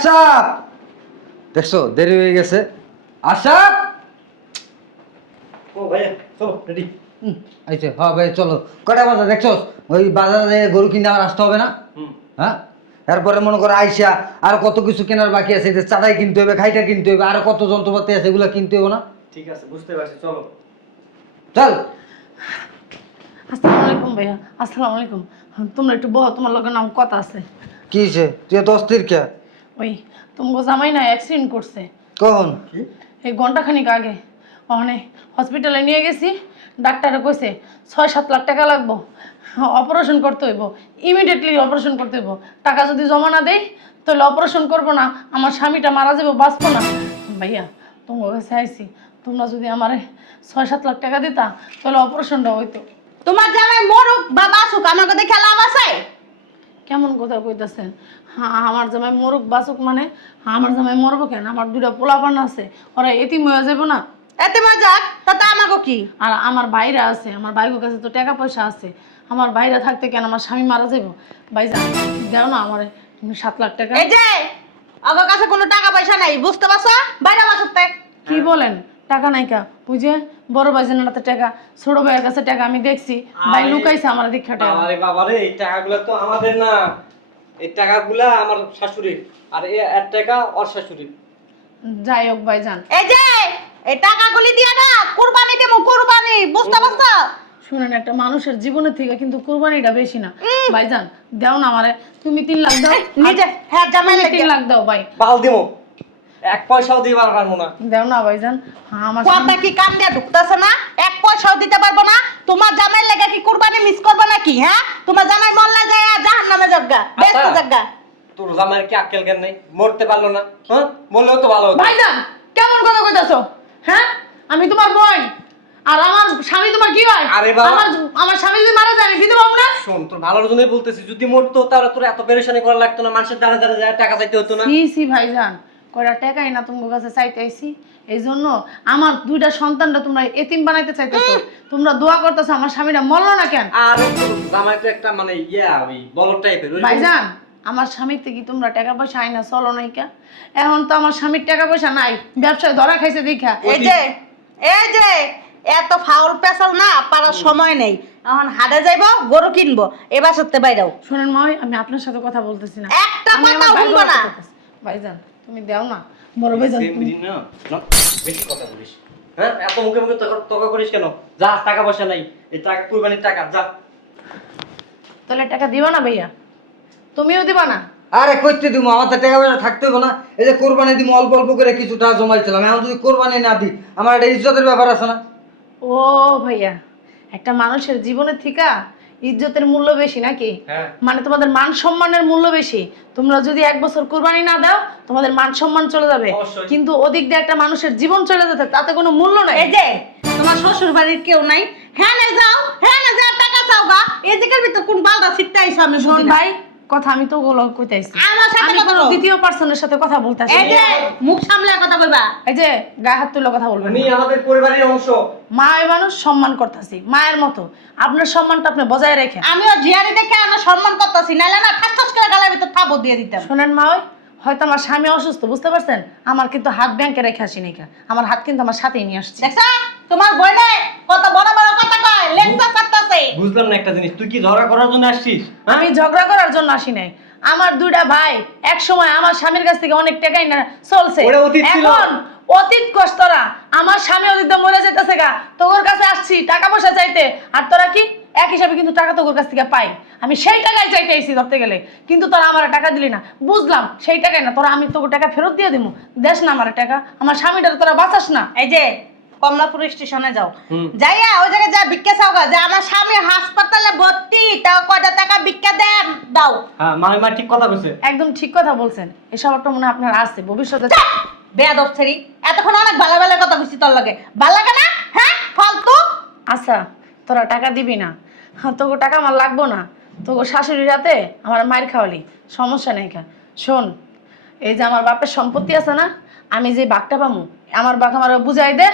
আশরাফ, দেখছো দেরি হয়ে গেছে। আশরাফ, ও ভাইয়া চলো রেডি। আচ্ছা হ্যাঁ ভাই চলো। কটা বাজে দেখছো? ওই বাজারে গরু কিনে আবার আসতে হবে না? হ্যাঁ, এরপরে মনে করো আইসা আর কত কিছু কেনার বাকি আছে, যে চাঁদাই কিনতে হবে, খাইটা কিনতে হবে, আর কত যন্ত্রপাতি আছে এগুলো কিনতে হবে না? ঠিক আছে বুঝতে পারছি, চলো। চল। আসসালামু আলাইকুম ভাইয়া। আসসালামু আলাইকুম। তোমরা একটু বহ, তোমার লগে নাম কথা আছে। কি হয়েছে? তুই এত অস্থির কে? ওই তোমাকে জামাই না অ্যাক্সিডেন্ট করছে কখন? এই ঘন্টাখানিক আগে। ওখানে হসপিটালে নিয়ে গেছি, ডাক্তারে কইছে 6-7 লাখ টাকা লাগবো, অপারেশন করতে হইব, ইমিডিয়েটলি অপারেশন করতে হইব। টাকা যদি জমা না দেই তাহলে অপারেশন করবো না, আমার স্বামীটা মারা যাবো, বাঁচবো না। ভাইয়া তোমার কাছে আইছি, তোমরা যদি আমার 6-7 লাখ টাকা দিতা তাহলে অপারেশনটা হইতো। তোমার জামাই মরুক বা বাঁচুক আমার কথা খেলা আছে? কেমন কথা কইতাছেন? হ্যাঁ, আমার জামাই মরুক বাঁচুক মানে আমার জামাই মরবো কেন? আমার দুটা পোলাপান আছে, ওরা এতিম হয়ে যাবো না? এতে মজাক তাতে আমাকে কি? আর আমার ভাইরা আছে, আমার ভাইগো কাছে তো টাকা পয়সা আছে। আমার ভাইরা থাকতে কেন আমার স্বামী মারা যাবো? ভাইজান দাও না আমার 7 লাখ টাকা। এই যে আমার কাছে কোনো টাকা পয়সা নাই, বুঝতে পারছো? বাইরে বাঁচতে কি বলেন টাকা নাইকা? বুঝে বড় ভাইজানের হাতে টাকা, ছোট ভাইয়ের কাছে টাকা আমি দেখছি, ভাই লুকাইছে আমার দীক্ষা টাকা। আরে বাবা রে, এই টাকাগুলো তো আমাদের না, এই টাকাগুলা আমার শাশুড়ির, আর এর টাকা ওর শাশুড়ির। যাই হোক ভাইজান, এই যে এই টাকাগুলি দিয়ে না কুরবানি দেবো, কুরবানি, বুঝতে পারছো? শুনেন একটা মানুষের জীবনের থেকে কিন্তু কুরবানিটা বেশি না। ভাইজান দাও না আমারে, তুমি 3 লাখ দাও। নিজে হ্যাঁ জামাই তুমি লাগে 3 লাখ দাও ভাই। বাল দিমো, এক পয়সাও দিবার পারবো না। দাও না ভাইজান। হ্যাঁ আমার কথা কি কান দিয়ে ঢুকতেছে না? এক পয়সাও দিতে পারবো না। তোমার জামাই লেগে কি কুরবানি মিস করবো নাকি? হ্যাঁ, তোমার জামাই মরলে যায় জাহান্নামে যাগা, ব্যস্ত যাগা। তোর জামাইয়ের কি আক্কেল জ্ঞান নেই? মরতে পারলো না, হ্যাঁ? বললেও তো ভালো হতো। ভাইজান কেমন কথা কইতাছো? হ্যাঁ, আমি তোমার বোন, আর আমার স্বামী তোমার কি হয়? আরে বাবা। আমার স্বামী যদি মারা যায় আমি বিধবা হব না? শোন, তোর ভালোর জন্যই বলতেছি, যদি মরতো তাহলে তোর এত পেরেশানি করা লাগতো না, মানুষের দ্বারা দ্বারা যায় টাকা চাইতে হতো না। সি সি ভাইজান, কয়টা টাকাই না তোমার কাছে চাইতে আইছি, এই জন্য আমার 2টা সন্তানটা তোমরা এতিম বানাইতে চাইতেছো। তোমরা দোয়া করতেছো আমার স্বামীটা মরলো না কেন? আর তোর জামাই তো একটা মানে ওই বলদ টাইপের। ভাইজান আমার স্বামীর থেকে তোমরা টাকা পয়সা আইনা চলো নাই কা? এখন তো আমার স্বামীর টাকা পয়সা নাই, ব্যবসায় ধরা খাইছে দেখা। এই যে এত ফাউল পেছাল না পারার সময় নেই। এখন হাটে যাইবো, গরু কিনবো, এবার সত্যি বাইরেও। শুনেন ময়, আমি আপনার সাথে কথা বলতেছি না, একটা আমি কথা আমার শুনবো ভাইগোর না। কথা বলতেছি। ভাইজান তুমি দাও না, বড় ভাইজান তুমি- না, বেশি কথা বলিস। হ্যাঁ, এত মুখে মুখে তর্ক করিস কেন? যা, টাকা পয়সা নাই, এই টাকা কুরবানির টাকা, যা। তাহলে টাকা দিবা না ভাইয়া? তুমিও দিবা না? আরে কইতে দিব, আমার তো টাকা পয়সা থাকতে হবে না? এই যে কোরবানি দিব অল্প অল্প করে কিছু টাকা জমাইছিলাম, এখন যদি কোরবানি না দিই আমার একটা ইজ্জতের ব্যাপার আছে না? ও ভাইয়া, একটা মানুষের জীবনের থেকে ইজ্জতের মূল্য বেশি নাকি? হ্যাঁ। মানে তোমাদের মান সম্মানের মূল্য বেশি। তোমরা যদি 1 বছর কুরবানি না দাও তোমাদের মান সম্মান চলে যাবে, অবশ্যই। কিন্তু ওদিক দিয়ে একটা মানুষের জীবন চলে যেতে তাতে কোনো মূল্য নাই। এই যে তোমার শ্বশুর বাড়ির কেউ নাই, হ্যাঁ না যাও, হ্যাঁ না যাও, টাকা চাও গা। এই জায়গার ভিতর কোন বালটা ছিটতে আইছো আমি শোন বুঝি না। ভাই, কথা আমি তো ওগুলো কইতাইছি, আমার সাথে আমি কথা কোনো বলো। দ্বিতীয় পার্সনের সাথে কথা বলতাছি। এই যে মুখ সামলে কথা কইবা। এই যে গায়ে হাত তুলে কথা বলবেন উনি না। আমাদের পরিবারের অংশ। মায়ের মানুষ সম্মান করতেছি মায়ের মতো, আপনার সম্মানটা আপনি বজায় রেখেন। আমিও জিয়ারি দেখে আমার সম্মান করতেছি, নাইলে না ঠাস ঠাস করে গালের ভিতর থাবো দিয়ে দিতাম। শোনেন মা, ওই হয়তো আমার স্বামী অসুস্থ, বুঝতে পারছেন, আমার কিন্তু হাত ব্যাংকে রেখে আসি নাকি, আমার হাত কিন্তু আমার সাথেই নিয়ে আসছি। দেখছ তোমার বইনে কত বড় বড় কথা কয়, লেকচার করতেছে। বুঝলাম না একটা জিনিস, তুই কি ঝগড়া করার জন্য আসছিস? হ্যাঁ? আমি ঝগড়া করার জন্য আসি নাই। আমার 2টা ভাই এক সময় আমার স্বামীর কাছ থেকে অনেক টাকাই না চলছে, ওটা অতীত ছিল। এখন অতীত কষ্টরা আমার স্বামী অতীত মরে যেতেছে গা, তোর কাছে আসছি টাকা পয়সা চাইতে, আর তোরা কি এক হিসাবে কিন্তু টাকা তোর কাছ থেকে পাই, আমি সেই টাকাই চাইতে আইছি ধরতে গেলে, কিন্তু তোরা আমার টাকা দিলি না। বুঝলাম সেই টাকাই না, তোরা আমি তোকে টাকা ফেরত দিয়ে দিবো, দেশ না আমার টাকা, আমার স্বামীটা তোরা বাঁচাস না। এই যে কমলাপুর স্টেশনে যাও, যাইয়া ওই জায়গায় যা ভিক্ষা চাও গা, যে আমার স্বামী হাসপাতালে ভর্তি, তাও কয়টা টাকা ভিক্ষা দেন দাও। হ্যাঁ, মা ঠিক কথা কইছে। একদম ঠিক কথা বলছেন, এসব একটা মনে হয় আপনার আছে ভবিষ্যতে। বেয়াদব ছেড়ি, এতক্ষণ অনেক ভালো ভালো কথা বুঝছি তোর লগে, ভাল লাগে না? হ্যাঁ ফালতু। আচ্ছা তোরা টাকা দিবি না, হ্যাঁ তোকে টাকা আমার লাগবো না, তোকে শাশুড়ির রাতে আমার মায়ের খাওয়ালি, সমস্যা নেই খা। শোন, এই যে আমার বাপের সম্পত্তি আছে না, আমি যে বাঘটা পামু, আমার বাঘ আমার বুঝাই দে,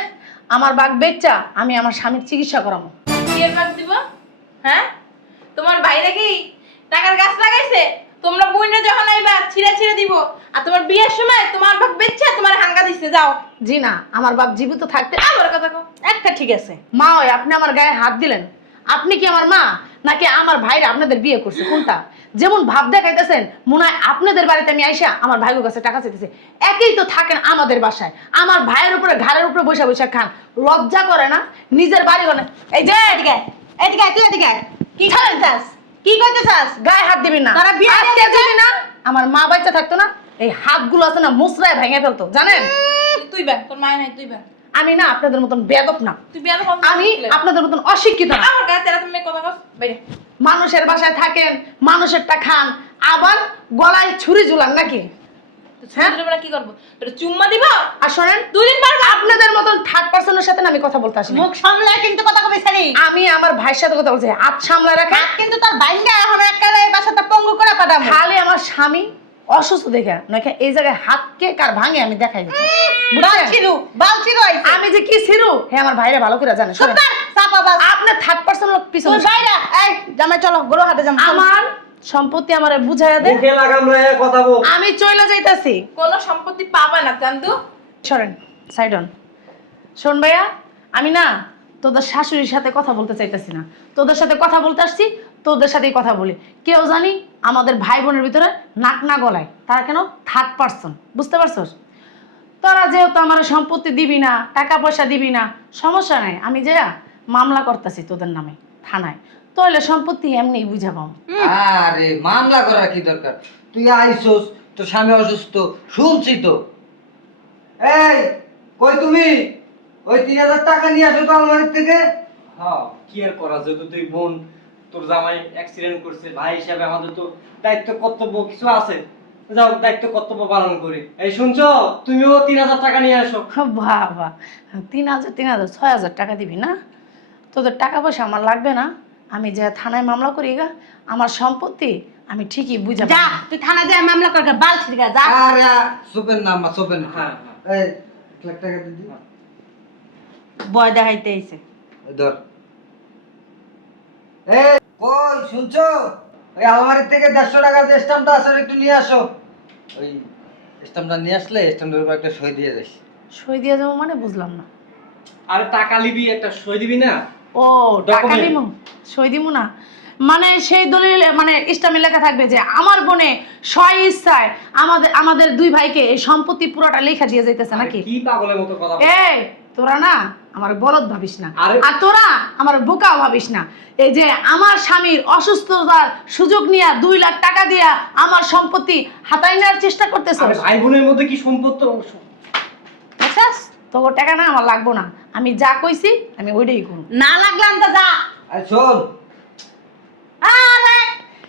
আমার বাঘ বেচা আমি আমার স্বামীর চিকিৎসা করামো। কি এর বাদ দিব? হ্যাঁ, তোমার বাইরে কি টাকার গাছ লাগাইছে? তোমরা বইনে যখন আইবা ছিঁড়ে ছিঁড়ে দিব, আর তোমার বিয়ের সময় তোমার বাপ বেচ্চা তোমার হাঙ্গা দিচ্ছে। যাও। জি না, আমার বাপ জীবিত থাকতে আবার কথা কও। একটা ঠিক আছে। মা ওই আপনি আমার গায়ে হাত দিলেন, আপনি কি আমার মা নাকি আমার ভাইরা আপনাদের বিয়ে করছে? কোনটা? যেমন ভাব দেখাইতেছেন মনে হয় আপনাদের বাড়িতে আমি আইসা আমার ভাইয়ের কাছে টাকা চাইতেছি। একই তো থাকেন আমাদের বাসায়, আমার ভাইয়ের উপরে ঘাড়ের উপরে বসে বসে খান, লজ্জা করে না? নিজের বাড়ি ঘরে এই যে এদিকে এদিকে তুই এদিকে কি করতেছাস? কি করতেছাস? গায়ে হাত দিবি না। তারা বিয়ে আজকে দিয়ে যদি না আমার মা বাচ্চা থাকতো না, এই হাতগুলো আছে না মুসরায় ভেঙে ফেলতো, জানেন? তুই বের, তোর মায় নাই, তুই বের। আমি না আপনাদের মতন বেয়াদব না, তুই বিয়ার কম। আমি আপনাদের মতন অশিক্ষিত না। আমার গায়ে তেরা তুমি কথা কও। বাইরে। মানুষের বাসায় থাকেন, মানুষেরটা খান, আবার গলায় ছুরি ঝুলান নাকি? হ্যাঁ তোমরা কি করব? তোর চুম্মা দিব? আর শোনেন, দুদিন পর আপনাদের মতন থার্ড পার্সনের সাথে না আমি কথা বলতে আসিনি। মুখ সামলায় কিন্তু কথা কবি ছাড়ি। আমি আমার ভাইয়ের সাথে কথা বলছি, হাত সামলায় রাখেন। হাত কিন্তু তোর বাইঙ্গা এখন একেবারে এই বাসাটা পঙ্গু করে পাঠাবো। খালি আমার স্বামী অসুস্থ দেখে নাকি এই জায়গায় হাত কে কার ভাঙে আমি দেখাই দিই। বালছিরু আইছে। আমি যে কি ছিরু হে আমার ভাইরা ভালো করে জানে। শোনেন, সুপার চাপা বাস। আপনি থার্ড পার্সন লোক পিছনে তুই বাইরে এই জামাই চলো গরু হাতে যাম। আমার সম্পত্তি আমারে বুঝাইয়া দে, মুখে লাগাম রে কথা বল। আমি চলে যাইতাছি। কোনো সম্পত্তি পাবা না জানতো। সরেন সাইড অন। শোন ভাইয়া, আমি না তোদের শাশুড়ির সাথে কথা বলতে চাইতেছি না, তোদের সাথে কথা বলতে আসছি, তোদের সাথেই কথা বলি। কেউ জানি আমাদের ভাই বোনের ভিতরে নাক না গলায়, তারা কেন থার্ড পার্সন, বুঝতে পারছস? তোরা যেহেতু আমার সম্পত্তি দিবি না, টাকা পয়সা দিবি না, সমস্যা নাই, আমি যে মামলা করতেছি তোদের নামে থানায়, তাহলে সম্পত্তি এমনি বুঝাবাম। আরে মামলা করার কি দরকার? তুই আইসোস, তোর স্বামী অসুস্থ, শুনছি তো। এই কই তুমি? ওই 3000 টাকা নিয়ে আসো তো আলমারির থেকে। হ্যাঁ, কি আর করা, যেহেতু তুই বোন, তোর জামাই অ্যাক্সিডেন্ট করছে, ভাই হিসাবে আমাদের তো দায়িত্ব কর্তব্য কিছু আছে। যাও, দায়িত্ব কর্তব্য পালন করি। এই শুনছো, তুমিও 3000 টাকা নিয়ে আসো। বাবা, 3000 3000 6000 টাকা দিবি না? তোদের টাকা পয়সা আমার লাগবে না, আমি যে থানায় মামলা করি গা, আমার সম্পত্তি আমি ঠিকই বুঝাবো। যা তুই থানা যা মামলা কর বালছির গা যা। আরে সুপেন না মা, সুপেন। হ্যাঁ, এই 1 লাখ টাকা দিদি। বয় দেখাইতে আইছে। ওই ধর। এই কই শুনছো? ওই আলমারির থেকে 150 টাকা যে স্ট্যাম্পটা আছে ওটা একটু নিয়ে আসো। ওই স্ট্যাম্পটা নিয়ে আসলে স্ট্যাম্পের উপর একটা সই দিয়ে যাস। সই দিয়ে যাবো মানে বুঝলাম না। আরে টাকা নিবি, একটা সই দিবি না? ও টাকা Document। দিমু, সই দিমু না মানে সেই দলিল মানে ইসলামে লেখা থাকবে যে আমার বোনে স্ব ইচ্ছায় আমাদের দুই ভাইকে এই সম্পত্তি পুরোটা লেখা দিয়ে যাইতেছে নাকি? কি পাগলের মতো কথা বল। এই তোরা না আমার বলদ ভাবিস না, আরে- আর তোরা আমার বোকাও ভাবিস না। এই যে আমার স্বামীর অসুস্থতার সুযোগ নিয়ে 2 লাখ টাকা দিয়া আমার সম্পত্তি হাতায় নেওয়ার চেষ্টা করতেছ। আরে ভাই বোনের মধ্যে কি সম্পর্ক? বুঝছস? তোর টাকা না আমার লাগবো না, আমি যা কইছি আমি ওইটাই করব। না লাগলাম তো যা। আর শোন, আরে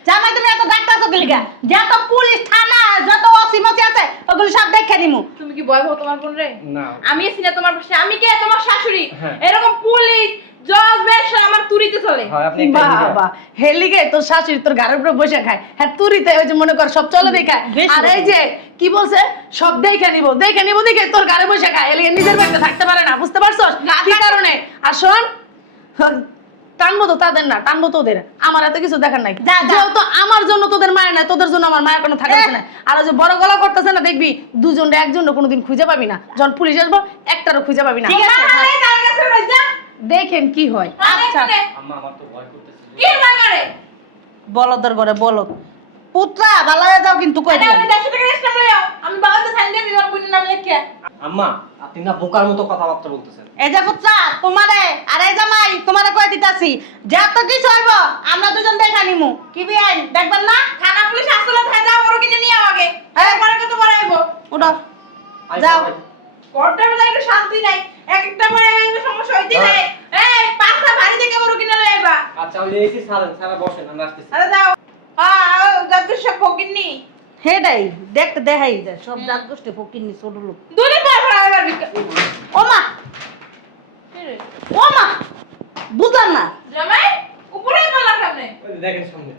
জামাই তুমি এত ডাক্তার তো গলিগা, যত পুলিশ থানা যত ওসিমতি আছে ওগুলো সব দেখে নিমু। তুমি কি ভয় পাও তোমার বোন রে? না। আমি আছি না তোমার পাশে। আমি কে? তোমার শাশুড়ি। হ্যাঁ। এরকম পুলিশ জজ ব্যবসা আমার তুরিতে চলে। হয়, আপনি একটা এদিকে। বাবা হেলিগে তোর শাশুড়ি তোর গাড়ির উপরে বসে খায়, হ্যাঁ তুরিতে ওই যে মনে কর সব চলে দেখা। বেশি আর এই যে কি বলছে সব দেখে নিব দেখে তোর গাড়ি বসে খায়, এলিগে নিজের বাড়িতে থাকতে পারে না, বুঝতে পারছস কি কারণে? আর শোন, টানবো তো তাদের না, টানবো তোদের, আমার এত কিছু দেখার নাই। যা, যা। যেহেতু আমার জন্য তোদের মায়া নাই, তোদের জন্য আমার মায়া কোনো থাকছে না। আর ওই যে বড় গলা করতেছে না, দেখবি দুজন একজনও কোনোদিন খুঁজে পাবি না, যখন পুলিশ আসবো একটারও খুঁজে পাবি না। ঠিক আছে। আরে তার কাছে রই যা। দেখেন কি হয়। আচ্ছা। আম্মা আমার তো ভয় করতেছে। কি ভয় করে? বলদর ঘরে বলদ পুত্রা ভালো হয়ে যাও কিন্তু কই আরে দিলাম। আমি 150 টাকা রেস্ট লই যাও। আমি বাবাতে সাইন দিয়ে দিলাম বোনের নাম লিখে। আম্মা, আপনি না বোকার মতো কথাবার্তা বলতেছেন। এই যে পুত্রা তোমারে আর এই জামাই তোমারে কই দিতাছি যত কিছু হইব আমরা দুজন দেখা নিমু। কি বিয়াই দেখবেন না? থানা পুলিশ আসলে থাই যাও ওর কিনে নিয়ে আমাকে। এরপরে কত বড় আইব? উঠো আই যাও। বাবা। করতে বেলা একটু শান্তি নাই। এক একটা পরে এই সমস্যা হইতে নাই। এই পাঁচটা ভারী থেকে ওর কিনে লই আইবা। আচ্ছা, ওই এসি ছাড়েন, ছাড়া বসেন, আমি আসতেছি। আরে যাও। হ্যাঁ, যত সব ফকিরনি। হেডাই দেখতে দেখাই যায় সব জাত গোষ্ঠী ফকিরনি ছোট লোক। দুদিন পর পর আইবার বিকা। ও মা ও মা বুঝলাম না। জামাই উপরে বললাম সামনে। ওই যে দেখেন সামনে।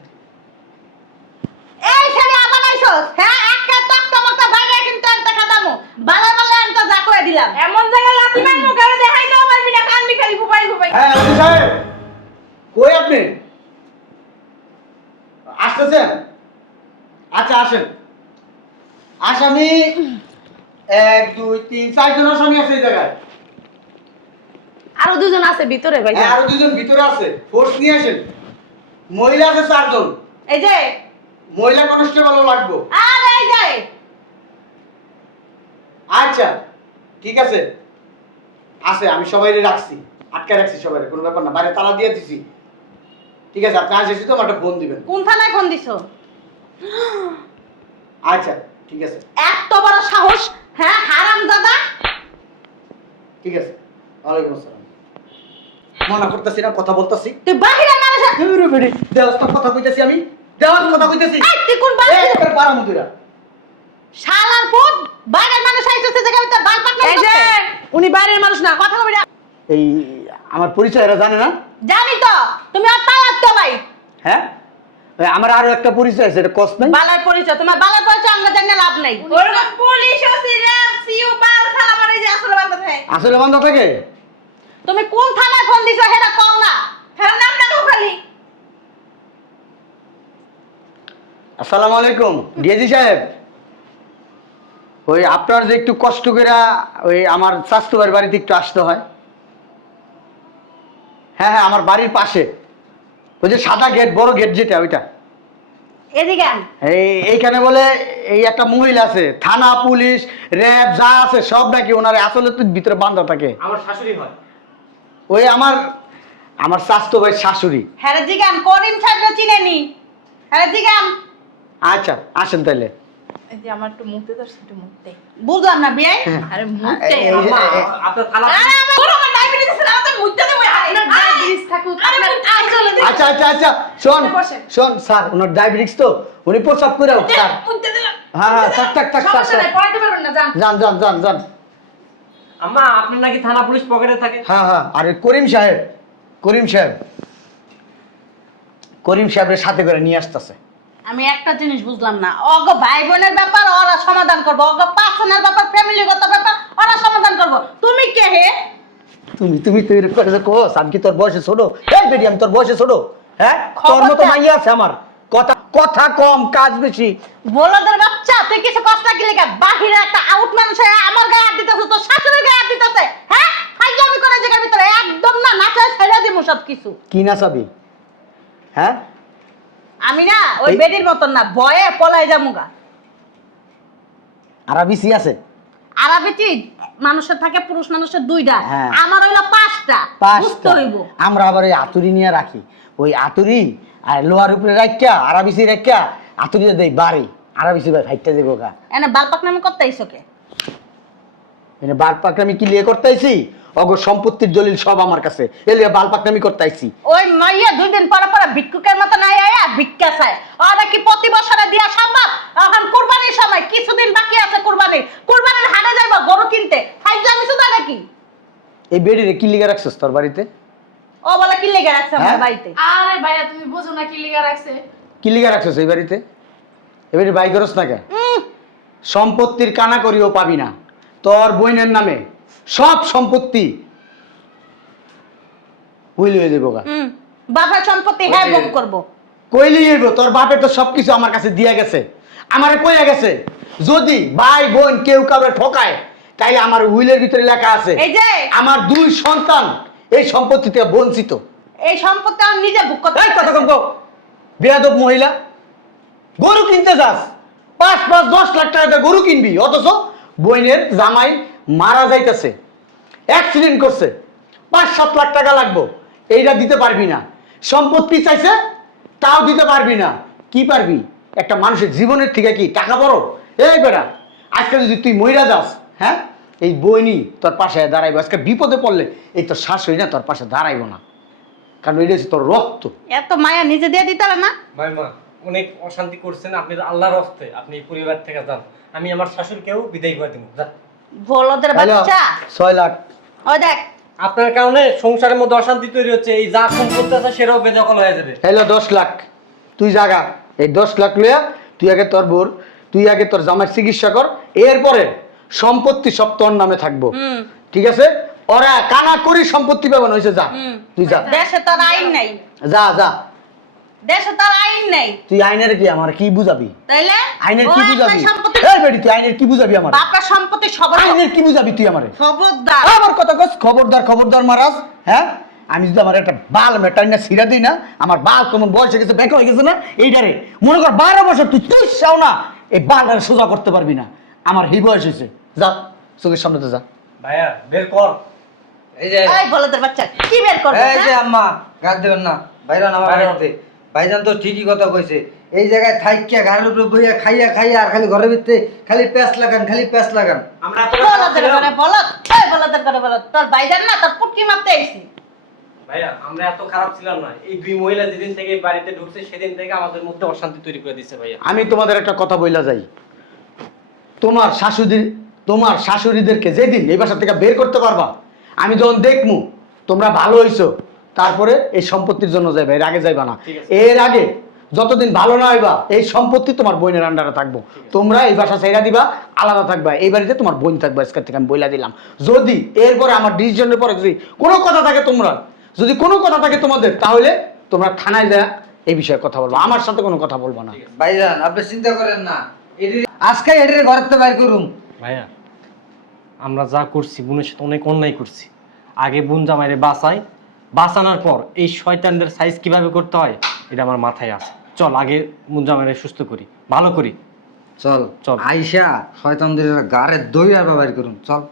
এই ছেলে আবার আইছস হ্যাঁ একটা তক্তা মক্তা বাইরে কিন্তু একটা খাতামু বালা বালা আনতা যা করে দিলাম। এমন জায়গা লাথি মারবো কারো দেখাই দাও পারবি না, কানবি খালি ফুপাই ফুপাই। হ্যাঁ আলী সাহেব, কই আপনি আসতেছেন? আচ্ছা আসেন। আসামি 1 2 3 4 জন আসামি আছে এই জায়গায়। আরো দুজন আছে ভিতরে ভাই। হ্যাঁ, আরো দুজন ভিতরে আছে, ফোর্স নিয়ে আসেন। মহিলা আছে 4 জন, এই যে মহিলা কনস্টেবলও লাগবে। আর এই যে আচ্ছা ঠিক আছে, আছে, আমি সবাইরে রাখছি, আটকে রাখছি সবাই, কোনো ব্যাপার না, বাইরে তালা দিয়ে দিছি। ঠিক আছে, আপনি আসেছি তো, আমার একটা ফোন দিবেন। কোন থানায় ফোন দিছো? আচ্ছা ঠিক আছে, এত বড় সাহস, হ্যাঁ হারামজাদা। ঠিক আছে। ওয়ালাইকুম আসসালাম। মনা করতেছি না, কথা বলতেছি। তুই বাহিরে মানুষ দেওয়ার কথা কইতেছি আমি, দেওয়ার কথা কইতেছি। তুই কোন বাড়ি একবার বারামুদিরা শালার পুত, বাইরের মানুষ আইতেছে জায়গা ভিতর বাল পাকনা। এই যে উনি বাইরের মানুষ না। কথা বলি না। এই আমার পরিচয় এরা জানে না। জানি তো, তুমি আর তালাক তো ভাই। হ্যাঁ, ওই আমার আরো একটা পরিচয় আছে, এটা কষ্ট নাই। বালার পরিচয়, তোমার বালার পরিচয় আমরা জানি লাভ নাই। ওরকম পুলিশ আছে র্যাব সিউ বাল থালা মারে যে আসলে বাল থাকে আসলে বন্ধ থাকে। তুমি কোন থানায় ফোন দিছো সেটা কও না। হ্যাঁ নামটা তো খালি আসসালামু আলাইকুম ডিএজি সাহেব। ওই আপনার যে একটু কষ্ট করে ওই আমার স্বাস্থ্যবাড়ির বাড়িতে একটু আসতে হয়। হ্যাঁ হ্যাঁ, আমার বাড়ির পাশে ওই যে সাদা গেট, বড় গেট যেটা, ওইটা। এদিকে আন। এইখানে বলে এই একটা মহিলা আছে, থানা পুলিশ র্যাব যা আছে সব নাকি ওনারে আসলে তো ভিতরে বান্ধা থাকে। আমার শাশুড়ি হয়। ওই আমার স্বাস্থ্য ভাই শাশুড়ি। হ্যাঁ জিগান, করিম সাহেব চিনেনি। হ্যাঁ জিগান। আচ্ছা আসেন তাহলে। এই যে আমার একটু মুখতে দর্শ একটু মুখতে বুঝলাম না বিয়াই। আরে মুখতে এই যে- আম্মা, আপনার থালা আরে আমার ডায়াবেটিস আছে না তো মুখতে দেব আপনার ডায়াবেটিস থাকুক, আপনার চলে দিন। আচ্ছা আচ্ছা আচ্ছা, শোন বসেন। শোন স্যার, ওনার ডায়াবেটিস তো, উনি প্রস্রাব করে স্যার। মুখতে দিলাম হ্যাঁ হ্যাঁ, থাক থাক থাক সমস্যা স্যার, নাই, পড়াইতে পারবেন না, যান। যান যান যান যান। আম্মা, আপনার নাকি থানা পুলিশ পকেটে থাকে? হ্যাঁ হ্যাঁ, আরে করিম সাহেব, করিম সাহেবের সাথে করে নিয়ে আসতেছে। আমি একটা জিনিস বুঝলাম না, অগ ভাই বোনের ব্যাপার ওরা সমাধান করবো, অগ পার্সোনাল ব্যাপার ফ্যামিলিগত ব্যাপার ওরা সমাধান করবো। তুমি কে হে? তুমি তো এরকম করে কোস, আমি কি তোর বয়সে ছোট? এই বেটি, আমি তোর বয়সে ছোট? হ্যাঁ, তোর মতো মাইয়া আছে আমার, কথা কথা কম কাজ বেশি। বলদের বাচ্চা, তুই কিছু কষ্ট কি লেখা? বাহিরে একটা আউট মানুষ হয়ে আমার গায়ে হাত দিতেছে, তোর শাশুড়ির গায়ে হাত দিতেছে। হ্যাঁ, ফাইজলামি করে জায়গার ভিতরে একদম না, নাচায় ছেড়ে দিমু সব কিছু। কি না চাবি? হ্যাঁ, আমি না ওই বেডির মতন না, ভয়ে পলাই যামুগা। আরাবিসি আছে আরাবিটি মানুষের থাকে, পুরুষ মানুষের 2টা, হ্যাঁ। আমার হইলো 5টা। বুঝতে পাঁচটা। হইব। আমরা আবার ওই আতুরি নিয়ে রাখি, ওই আতুরি আর লোহার উপরে রাখিয়া আরাবিসি রাখিয়া আতুরিতে দেই বাড়ি, আরাবিসি ভাই ফাইটটা দেবো গা। এনে বালপাক নামে করতে আইছো কে? মানে বালপাকনামি কি লিয়ে করতে আইছি? অগ সম্পত্তির দলিল সব আমার কাছে, এলে বালপাকনামি করতে আইছি। ওই মাইয়া 2 দিন পরে পরে ভিক্ষুকের মতো নাই আয়া ভিক্ষা চায়। ওরা কি প্রতি বছরে দিয়া সম্ভব? এখন কুরবানির সময় কিছুদিন বাকি আছে, কুরবানির হাটে যাইব গরু কিনতে, ফাইজলামি শুধু নাকি? এই বেডিরে কি লিগে রাখছিস তোর বাড়িতে? ও বলে কি লেগে রাখছে আমার হ্যাঁ? বাড়িতে? আরে ভাইয়া তুমি বুঝো না কি লিগা রাখছে। কি লিগে রাখছিস এই বাড়িতে? এবারে বাই করস না কে? সম্পত্তির কানা করিও পাবি না। তোর বইনের নামে সব সম্পত্তি উইল হয়ে দেবো গা। বাবার সম্পত্তি হ্যাঁ ভোগ করব। কইলি হইব, তোর বাপের তো সবকিছু আমার কাছে দিয়া গেছে, আমারে কইয়া গেছে যদি ভাই বোন কেউ কাউরে ঠকায় তাইলে আমার উইলের ভিতরে লেখা আছে এই যে আমার 2 সন্তান এই সম্পত্তি থেকে বঞ্চিত। এই সম্পত্তি আমি নিজে ভোগ করতে। এই কথা কম কও, বেয়াদব মহিলা। গরু কিনতে যাস, 5-10 লাখ টাকা দিয়ে গরু কিনবি, অথচ বইনের জামাই মারা যাইতেছে, অ্যাক্সিডেন্ট করছে, 5-7 লাখ টাকা লাগবে, এইটা দিতে পারবি না। সম্পত্তি চাইছে, তাও দিতে পারবি না। কি পারবি? একটা মানুষের জীবনের থেকে কি টাকা বড়? এই বেটা, আজকে যদি তুই মইরা যাস, হ্যাঁ, এই বইনি তোর পাশে দাঁড়াইবো। আজকে বিপদে পড়লে এই তোর শাশুড়ি না তোর পাশে দাঁড়াইবো না, কারণ এটা হচ্ছে তোর রক্ত। এত মায়া নিজে দিয়ে দিতে হবে না? ভাই মা, অনেক অশান্তি করছেন আপনি, আল্লাহর হস্তে আপনি এই পরিবার থেকে যান, আমি আমার শাশুড়িকেও বিদায় করে দেবো। যান। বলদের বাচ্চা। 6 লাখ। ওই দেখ, আপনার কারণে সংসারের মধ্যে অশান্তি তৈরি হচ্ছে, এই যা সম্পত্তি আছে সেটাও বেদখল হয়ে যাবে। হ্যালো 10 লাখ তুই জাগা, এই 10 লাখ লইয়া তুই আগে তোর বোর, তুই আগে তোর জামার চিকিৎসা কর, এরপরে সম্পত্তি সব তোর নামে থাকবো। ঠিক আছে? ওরা কানা করি সম্পত্তি পাবেন হয়েছে, যা তুই যা, দেশে তোর আইন নাই। যা যা। দেশে তার আইন নেই। তুই আইনের কি আমার কি বুঝাবি? তাইলে আইনের ও কি একলাই বুঝাবি? সম্পত্তি এই বেটি তুই আইনের কি বুঝাবি আমার? বাপের সম্পত্তি সবার আইনের কি বুঝাবি তুই আমারে? খবরদার। আমার কথা কস, খবরদার খবরদার মারাস। হ্যাঁ, আমি যদি আমার একটা বাল মেটাই না ছিড়া দিই না, আমার বাল কেমন বয়স হয়ে গেছে, বেঁকা হয়ে গেছে না, এইটারে মনে কর 12 বছর তুই চাও না, এই বালটারে সোজা করতে পারবি না। আমার এই বয়স হয়েছে, যা চোখের সামনে তো যা। ভাইয়া বের কর। এই যে এই বলদের বাচ্চা কি বের করবে? এই যে হ্যাঁ? আম্মা গাছ দেবেন না, ভাইরান আমার বাইরে বাড়িতে। ভাইজান তো ঠিকই কথা কইছে, এই জায়গায় থাইকিয়া ঘাড়ের উপরে বইয়া খাইয়া খাইয়া আর খালি ঘরের ভিতরে খালি প্যাঁচ লাগান, খালি প্যাঁচ লাগান। আমরা এতটা খারাপ বলদের ছিলাম? করে বলত, এই বলদের করে বলত, তোর ভাইজান না তোর পুটকি মারতে আইছি। ভাইয়া আমরা এত খারাপ ছিলাম না। এই দুই মহিলা যেদিন থেকে এই বাড়িতে ঢুকছে সেদিন থেকে আমাদের মধ্যে অশান্তি তৈরি করে দিচ্ছে ভাইয়া। আমি তোমাদের একটা কথা বইলা যাই, তোমার শাশুড়িদেরকে যেদিন এই বাসা থেকে বের করতে পারবা, আমি যখন দেখমু তোমরা ভালো হইছো, তারপরে এই সম্পত্তির জন্য যাইবা, এর আগে যাইবা না। ঠিক আছে। এর আগে যতদিন ভালো না হইবা, এই সম্পত্তি তোমার বোনের আন্ডারে থাকবো। তোমরা এই বাসা ছেড়া দিবা, আলাদা থাকবা, এই বাড়িতে তোমার বোন থাকবা। আজকের থেকে আমি বইলা দিলাম, যদি এরপরে আমার ডিসিশনের পরে যদি কোনো কথা থাকে তোমাদের, তাহলে তোমরা থানায় যা এই বিষয়ে কথা বলবো, আমার সাথে কোনো কথা বলবো না। ভাইজান আপনি চিন্তা করেন না, আজকে এটির ঘরের তো বাইর করুম। ভাইয়া আমরা যা করছি বোনের সাথে অনেক অন্যায় করছি। আগে বোন জামাইরে বাঁচানোর পর এই শয়তানদের সাইজ কিভাবে করতে হয় এটা আমার মাথায় আছে। চল আগে বোন জামাইরে সুস্থ করি, ভালো করি। চল চল। আইসা শয়তানদের গাড়ের দই আর বাইর করুন, চল।